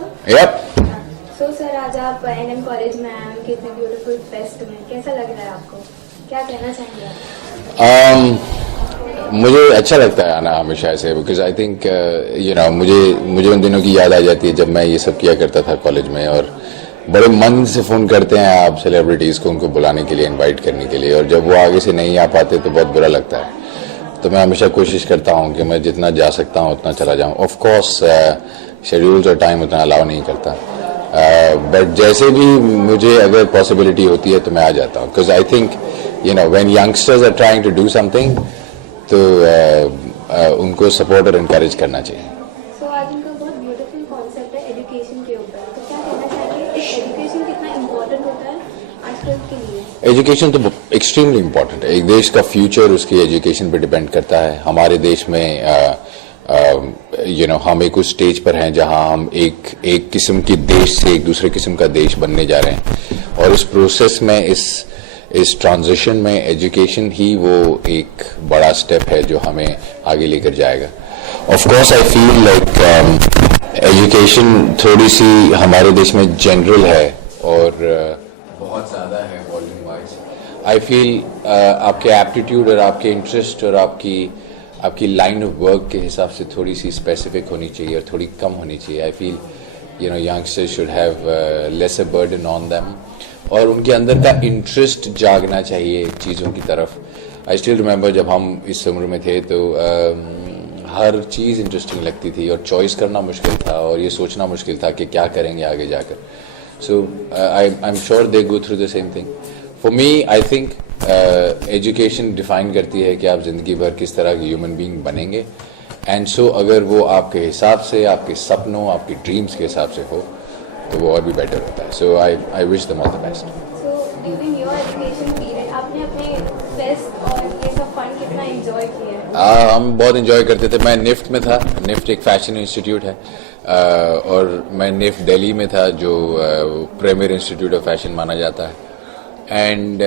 Sir? Yep. So sir, आज आप NM college में आए हैं कितने ब्यूटीफुल फेस्ट में, कैसा लग रहा है आपको? क्या कहना चाहेंगे आप? मुझे अच्छा लगता है आना हमेशा से, बिकॉज आई थिंक मुझे उन दिनों की याद आ जाती है जब मैं ये सब किया करता था कॉलेज में, और बड़े मन से फ़ोन करते हैं आप सेलिब्रिटीज़ को उनको बुलाने के लिए, इनवाइट करने के लिए, और जब वो आगे से नहीं आ पाते तो बहुत बुरा लगता है। तो मैं हमेशा कोशिश करता हूँ कि मैं जितना जा सकता हूँ उतना चला जाऊँ। ऑफ कोर्स शेड्यूल्स और टाइम उतना अलाउ नहीं करता, बट जैसे भी मुझे अगर पॉसिबिलिटी होती है तो मैं आ जाता हूँ, because I think when youngsters are trying to do something तो उनको सपोर्ट और इनकरेज करना चाहिए। सो आज उनका बहुत ब्यूटीफुल कॉन्सेप्ट है एजुकेशन के ऊपर, तो क्या कहना चाहेंगे एजुकेशन कितना इम्पोर्टेंट होता है आजकल के लिए? एजुकेशन तो एक्सट्रीमली इम्पोर्टेंट है। एक देश का फ्यूचर उसकी एजुकेशन पे डिपेंड करता है। हमारे देश में हम एक उस स्टेज पर हैं जहां हम एक किस्म के देश से एक दूसरे किस्म का देश बनने जा रहे हैं, और इस प्रोसेस में इस ट्रांजिशन में एजुकेशन ही वो एक बड़ा स्टेप है जो हमें आगे लेकर जाएगा। Of course I feel like education थोड़ी सी हमारे देश में जनरल है और बहुत ज़्यादा है वॉल्यूम वाइज। आई फील आपके एप्टीट्यूड और आपके इंटरेस्ट और आपकी लाइन ऑफ वर्क के हिसाब से थोड़ी सी स्पेसिफिक होनी चाहिए और थोड़ी कम होनी चाहिए। I feel youngsters should have laser burden on them, और उनके अंदर का इंटरेस्ट जागना चाहिए चीज़ों की तरफ। आई स्टिल रिमेंबर जब हम इस उम्र में थे तो हर चीज़ इंटरेस्टिंग लगती थी, और चॉइस करना मुश्किल था, और ये सोचना मुश्किल था कि क्या करेंगे आगे जाकर। So I am sure they go through the same thing. For me I think education define करती है कि आप ज़िंदगी भर किस तरह के ह्यूमन बीइंग बनेंगे, एंड सो अगर वो आपके हिसाब से, आपके सपनों, आपके ड्रीम्स के हिसाब से हो तो वो और भी बेटर होता है। So I wish them all the best. So during your education period आपने अपने फेस्ट और ये सब फन कितना एंजॉय किया है? हम बहुत एंजॉय करते थे। मैं निफ्ट में था। निफ्ट एक फैशन इंस्टीट्यूट है, और मैं निफ्ट दिल्ली में था जो प्रीमियर इंस्टीट्यूट ऑफ फैशन माना जाता है। एंड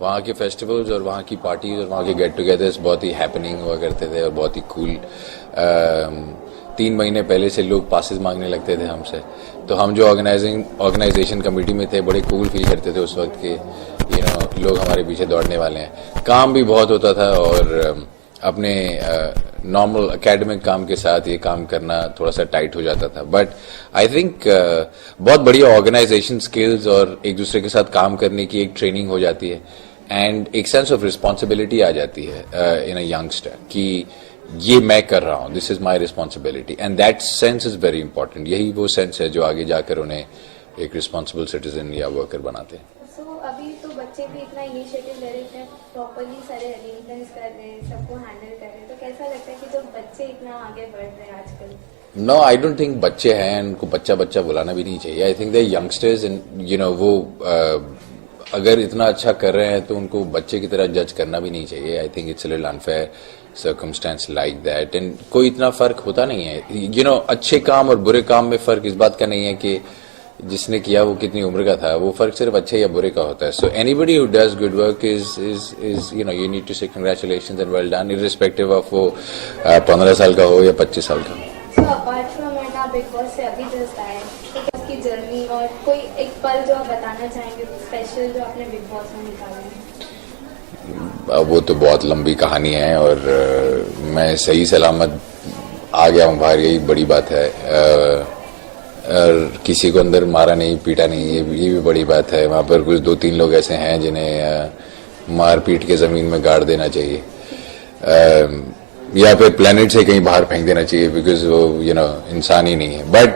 वहाँ के फेस्टिवल्स और वहाँ की पार्टीज और वहाँ के गेट टुगेदर्स बहुत ही हैपनिंग हुआ करते थे और बहुत ही कूल। 3 महीने पहले से लोग पासेस मांगने लगते थे हमसे, तो हम जो ऑर्गेनाइजेशन कमेटी में थे बड़े कूल फील करते थे उस वक्त के लोग हमारे पीछे दौड़ने वाले हैं। काम भी बहुत होता था, और अपने नॉर्मल एकेडमिक काम के साथ ये काम करना थोड़ा सा टाइट हो जाता था। बट आई थिंक बहुत बढ़िया ऑर्गेनाइजेशन स्किल्स और एक दूसरे के साथ काम करने की एक ट्रेनिंग हो जाती है, एंड एक सेंस ऑफ रिस्पॉन्सिबिलिटी आ जाती है इन अ यंगस्टर कि ये मैं कर रहा हूँ, this is my responsibility, and that sense is very important. यही वो सेंस है जो आगे जाकर उन्हें एक रिस्पॉन्सिबल सिटीजन या वर्कर बनाते हैं। अभी तो बच्चे भी इतना इनिशिएटिव ले रहे हैं, प्रॉपर्ली सारे अरेंजमेंट्स कर रहे हैं, सबको हैंडल कर रहे हैं, तो कैसा लगता है कि जो बच्चे इतना आगे बढ़ रहे हैं आजकल? नो, आई डोंट थिंक बच्चे हैं, उनको बच्चा बच्चा बुलाना भी नहीं चाहिए। आई थिंक दे यंगस्टर्स, वो अगर इतना अच्छा कर रहे हैं तो उनको बच्चे की तरह जज करना भी नहीं चाहिए। I think it's a little unfair circumstance like that, and कोई इतना फर्क होता नहीं है। अच्छे काम और बुरे काम में फर्क इस बात का नहीं है कि जिसने किया वो कितनी उम्र का था, वो फर्क सिर्फ अच्छे या बुरे का होता है। So anybody who does good work is you need to say congratulations and well done, irrespective of वो 15 साल का हो या 25 साल का हो। सो अपार्ट फ्रॉम इट, आप बिग बॉस से अभी जस्ट आए, तो उसकी जर्नी और कोई एक पल जो आप बताना चाहेंगे स्पेशल जो आपने बिग बॉस में निकाला है? वो तो बहुत लंबी कहानी है, और मैं सही सलामत आ गया हूँ बाहर, यही बड़ी बात है। और किसी को अंदर मारा नहीं, पीटा नहीं, ये भी बड़ी बात है। वहाँ पर कुछ 2-3 लोग ऐसे हैं जिन्हें मार पीट के ज़मीन में गाड़ देना चाहिए, या फिर प्लेनेट से कहीं बाहर फेंक देना चाहिए, बिकॉज वो इंसान ही नहीं है। बट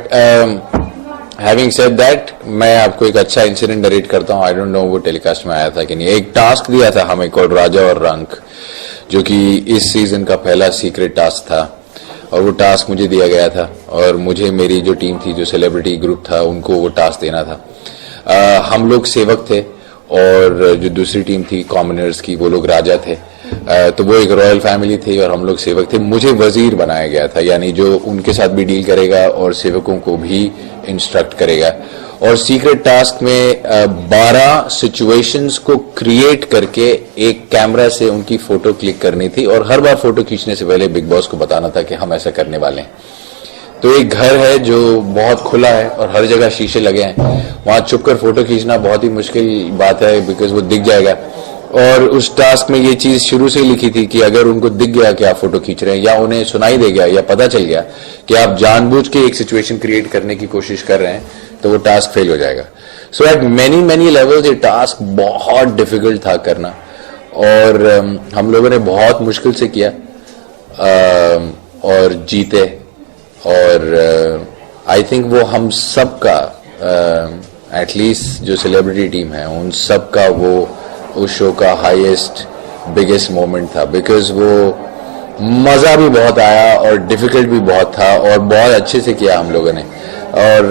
हैविंग सेड दैट, मैं आपको एक अच्छा इंसिडेंट नरेट करता हूँ। आई डोंट नो वो टेलीकास्ट में आया था कि नहीं। एक टास्क दिया था हमें कॉल्ड राजा और रंक, जो कि इस सीजन का पहला सीक्रेट टास्क था, और वो टास्क मुझे दिया गया था, और मुझे मेरी जो टीम थी, जो सेलिब्रिटी ग्रुप था, उनको वो टास्क देना था। हम लोग सेवक थे, और जो दूसरी टीम थी कॉमनर्स की, वो लोग राजा थे। तो वो एक रॉयल फैमिली थी और हम लोग सेवक थे। मुझे वजीर बनाया गया था, यानी जो उनके साथ भी डील करेगा और सेवकों को भी इंस्ट्रक्ट करेगा। और सीक्रेट टास्क में 12 सिचुएशंस को क्रिएट करके एक कैमरा से उनकी फोटो क्लिक करनी थी, और हर बार फोटो खींचने से पहले बिग बॉस को बताना था कि हम ऐसा करने वाले हैं। तो एक घर है जो बहुत खुला है और हर जगह शीशे लगे हैं, वहां छुपकर फोटो खींचना बहुत ही मुश्किल बात है बिकॉज वो दिख जाएगा। और उस टास्क में ये चीज शुरू से ही लिखी थी कि अगर उनको दिख गया कि आप फोटो खींच रहे हैं या उन्हें सुनाई दे गया या पता चल गया कि आप जानबूझ के एक सिचुएशन क्रिएट करने की कोशिश कर रहे हैं तो वो टास्क फेल हो जाएगा। सो एट मेनी लेवल्स ये टास्क बहुत डिफिकल्ट था करना और हम लोगों ने बहुत मुश्किल से किया और जीते। और आई थिंक वो हम सब का एटलीस्ट जो सेलिब्रिटी टीम है उन सब का वो उस शो का हाईएस्ट बिगेस्ट मोमेंट था बिकॉज वो मजा भी बहुत आया और डिफिकल्ट भी बहुत था और बहुत अच्छे से किया हम लोगों ने। और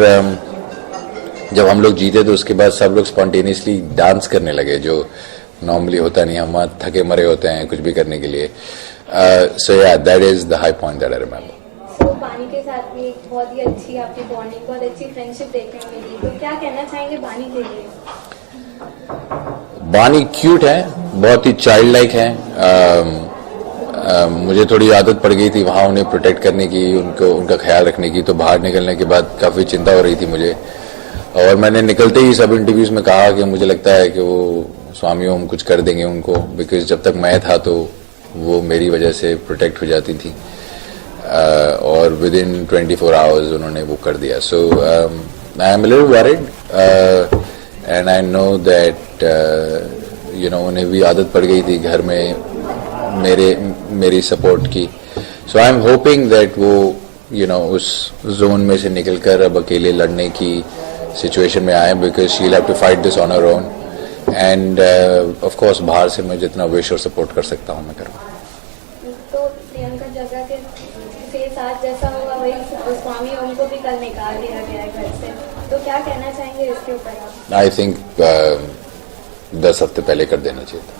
जब हम लोग जीते तो उसके बाद सब लोग स्पॉन्टेनियसली डांस करने लगे जो नॉर्मली होता नहीं, हम थके मरे होते हैं कुछ भी करने के लिए। सो या that is the high point that I remember. तो बानी के साथ भी एक बहुत ही अच्छी आपकी बॉन्डिंग, बहुत अच्छी फ्रेंडशिप देखने को मिली, तो क्या कहना चाहेंगे बानी के लिए? बानी क्यूट है, बहुत ही चाइल्ड लाइक है। मुझे थोड़ी आदत पड़ गई थी वहां उन्हें प्रोटेक्ट करने की, उनका ख्याल रखने की, तो बाहर निकलने के बाद काफी चिंता हो रही थी मुझे। और मैंने निकलते ही सब इंटरव्यूज में कहा कि मुझे लगता है कि वो स्वामी ओम कुछ कर देंगे उनको, बिकॉज जब तक मैं था तो वो मेरी वजह से प्रोटेक्ट हो जाती थी। और विद इन 24 आवर्स उन्होंने वो कर दिया। So I am little worried and I know that you know उन्हें भी आदत पड़ गई थी घर में मेरी सपोर्ट की। सो आई एम होपिंग दैट वो यू नो उस जोन में से निकलकर अब अकेले लड़ने की सिचुएशन में आए because she will have to fight this on her own. End of course बाहर से मैं जितना विश और सपोर्ट कर सकता हूँ मैं करूँगा। तो प्रियंका जग्गा के साथ जैसा होगा वही स्वामी ओम को भी कल निकाल दिया गया है घर से, तो क्या कहना चाहेंगे इसके ऊपर आप? आई थिंक 10 हफ्ते पहले कर देना चाहिए था।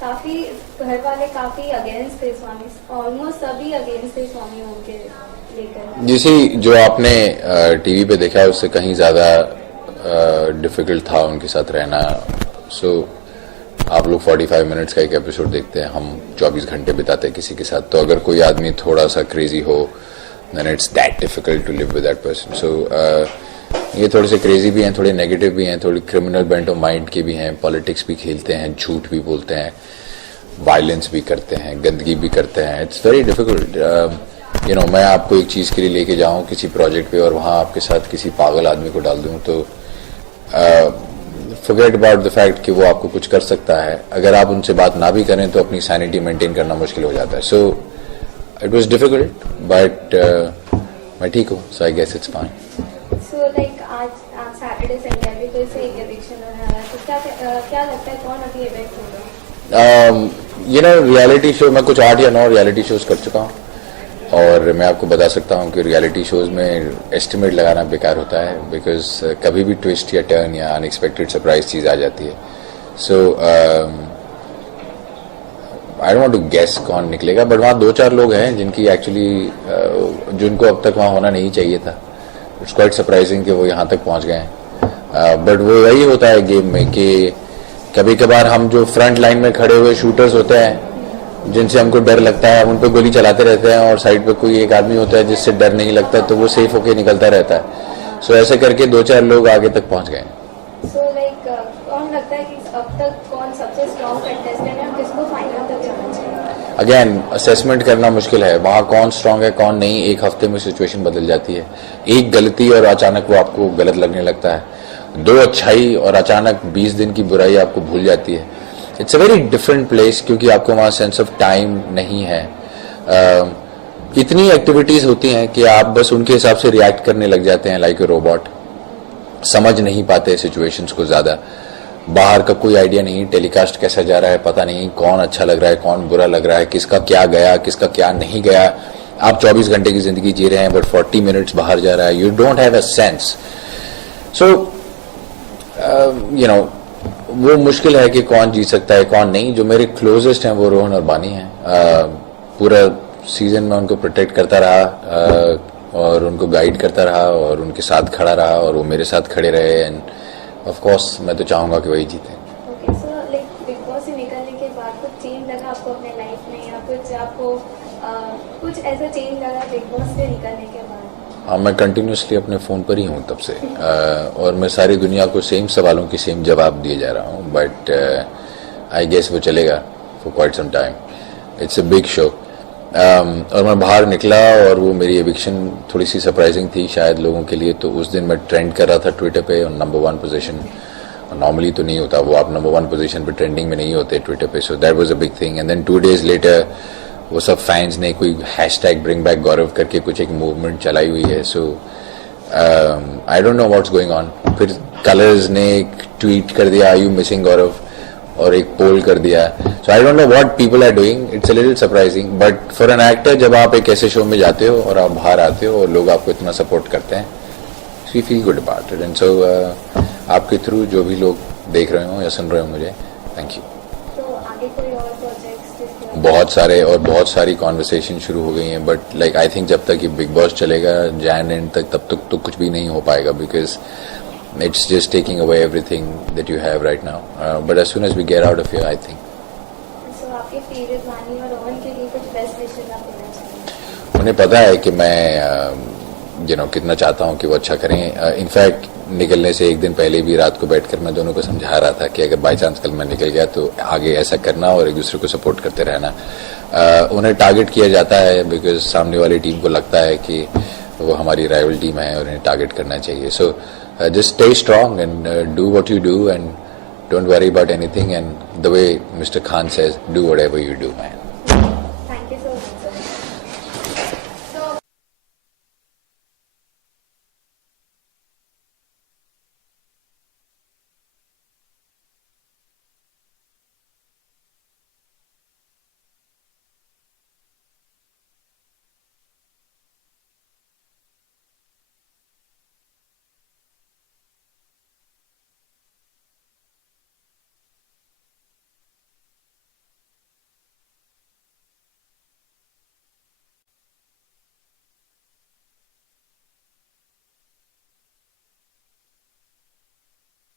काफी घर वाले काफी अगेंस्ट थे स्वामी, ऑलमोस्ट सभी अगेंस्ट थे स्वामी ओम के लेकर। जैसे जो आपने टीवी पे देखा उससे कहीं ज्यादा डिफिकल्ट था उनके साथ रहना। सो आप लोग 45 मिनट्स का एक एपिसोड देखते हैं, हम 24 घंटे बिताते हैं किसी के साथ, तो अगर कोई आदमी थोड़ा सा क्रेजी हो then it's that difficult to live with that person. So ये थोड़े से क्रेजी भी हैं, थोड़े नेगेटिव भी हैं, थोड़ी क्रिमिनल बेंट ऑफ माइंड के भी हैं, पॉलिटिक्स भी खेलते हैं, झूठ भी बोलते हैं, वायलेंस भी करते हैं, गंदगी भी करते हैं। It's very difficult. You know मैं आपको एक चीज के लिए लेके जाऊं किसी प्रोजेक्ट पे और वहां आपके साथ किसी पागल आदमी को डाल दूं तो फॉरगेट अबाउट द फैक्ट कि वो आपको कुछ कर सकता है। अगर आप उनसे बात ना भी करें तो अपनी सैनिटी मेंटेन करना मुश्किल हो जाता है। So it was difficult but मैं ठीक हूँ, so I guess it's fine. So like आज सैटरडे संडे भी फिर से एक इलेक्शन होने वाला है, तो क्या लगता है कौन अभी इलेक्ट होगा? यू नो रियलिटी शो मैं कुछ 8 या 9 रियलिटी शोज कर चुका हूँ और मैं आपको बता सकता हूँ कि रियलिटी शोज में एस्टिमेट लगाना बेकार होता है बिकॉज कभी भी ट्विस्ट या टर्न या अनएक्सपेक्टेड सरप्राइज चीज आ जाती है। So I don't want to guess कौन निकलेगा, बट वहाँ 2-4 लोग हैं जिनकी एक्चुअली जिनको अब तक वहाँ होना नहीं चाहिए था। इट्स क्वाइट सरप्राइजिंग कि वो यहाँ तक पहुँच गए हैं। बट वो वही होता है गेम में कि कभी कभार हम जो फ्रंट लाइन में खड़े हुए शूटर्स होते हैं जिनसे हमको डर लगता है, हम उन पे गोली चलाते रहते हैं और साइड पे कोई एक आदमी होता है जिससे डर नहीं लगता तो वो सेफ होके निकलता रहता है। सो ऐसे करके 2-4 लोग आगे तक पहुंच गए। सो लाइक कौन लगता है कि अब तक कौन सबसे स्ट्रॉन्ग कंटेस्टेंट है, किसको फाइनल तक जाना चाहिए? अगेन असेसमेंट करना मुश्किल है, वहां कौन स्ट्रांग है कौन नहीं, एक हफ्ते में सिचुएशन बदल जाती है। एक गलती और अचानक वो आपको गलत लगने लगता है, 2 अच्छाई और अचानक 20 दिन की बुराई आपको भूल जाती है। It's a very different place क्योंकि आपको वहां सेंस ऑफ टाइम नहीं है। इतनी एक्टिविटीज होती हैं कि आप बस उनके हिसाब से रिएक्ट करने लग जाते हैं लाइक ए रोबोट, समझ नहीं पाते सिचुएशंस को ज्यादा। बाहर का कोई आइडिया नहीं, टेलीकास्ट कैसा जा रहा है पता नहीं, कौन अच्छा लग रहा है कौन बुरा लग रहा है, किसका क्या गया किसका क्या नहीं गया। आप 24 घंटे की जिंदगी जी रहे हैं बट 40 मिनट्स बाहर जा रहा है, you don't have a sense. So you know वो मुश्किल है कि कौन जीत सकता है कौन नहीं। जो मेरे क्लोजेस्ट हैं वो रोहन और बानी हैं। पूरा सीजन में उनको प्रोटेक्ट करता रहा और उनको गाइड करता रहा और उनके साथ खड़ा रहा और वो मेरे साथ खड़े रहे एंड ऑफ कोर्स मैं तो चाहूंगा कि वही जीते। Okay, so like big boss से निकलने के बाद कुछ चेंज लगा आपको अपने लाइफ में, या कुछ आपको कुछ ऐसा चेंज लगा रहा है बिग बॉस से निकलने के बाद? हाँ, मैं कंटिन्यूसली अपने फ़ोन पर ही हूँ तब से, और मैं सारी दुनिया को सेम सवालों की सेम जवाब दिए जा रहा हूँ, बट आई गेस वो चलेगा for quite some time. It's a big show. और मैं बाहर निकला और वो मेरी एविक्शन थोड़ी सी सरप्राइजिंग थी शायद लोगों के लिए. तो उस दिन मैं ट्रेंड कर रहा था ट्विटर पे और नंबर 1 पोजीशन. नॉर्मली तो नहीं होता वो, आप नंबर 1 पोजीशन पे ट्रेंडिंग में नहीं होते ट्विटर पे. So that was a big thing. And then 2 days later वो सब फैंस ने कोई हैशटैग ब्रिंग बैक गौरव करके कुछ एक मूवमेंट चलाई हुई है. So I don't know what's going on. फिर कलर्स ने एक ट्वीट कर दिया, आर यू मिसिंग गौरव, और एक पोल कर दिया. So I don't know what people are doing. It's a little surprising, but for an actor जब आप एक ऐसे शो में जाते हो और आप बाहर आते हो और लोग आपको इतना सपोर्ट करते हैं, we feel good about it. And so आपके थ्रू जो भी लोग देख रहे हो या सुन रहे हो मुझे, थैंक यू. तो आगे कोई और प्रोजेक्ट्स जिसके बहुत सारे और बहुत सारी कॉन्वर्सेशन शुरू हो गई हैं, बट लाइक आई थिंक जब तक ये बिग बॉस चलेगा जैन एंड तक, तब तक तो कुछ भी नहीं हो पाएगा, because it's just taking away everything that you have right now. But as soon as we get out of here, I think. So आपके फेवरेट वानी और रोहन के लिए कुछ बेस्ट विशेस आप देना चाहेंगे? उन्हें पता है कि मैं कितना चाहता हूँ कि वो अच्छा करें. इनफैक्ट निकलने से एक दिन पहले भी रात को बैठकर मैं दोनों को समझा रहा था कि अगर बाई चांस कल मैं निकल गया तो आगे ऐसा करना और एक दूसरे को सपोर्ट करते रहना. उन्हें टारगेट किया जाता है बिकॉज सामने वाली टीम को लगता है कि वो हमारी राइवल टीम है और उन्हें टारगेट करना चाहिए. सो just stay strong and do what you do and don't worry about anything, and the way Mr. Khan says, do whatever you do, man.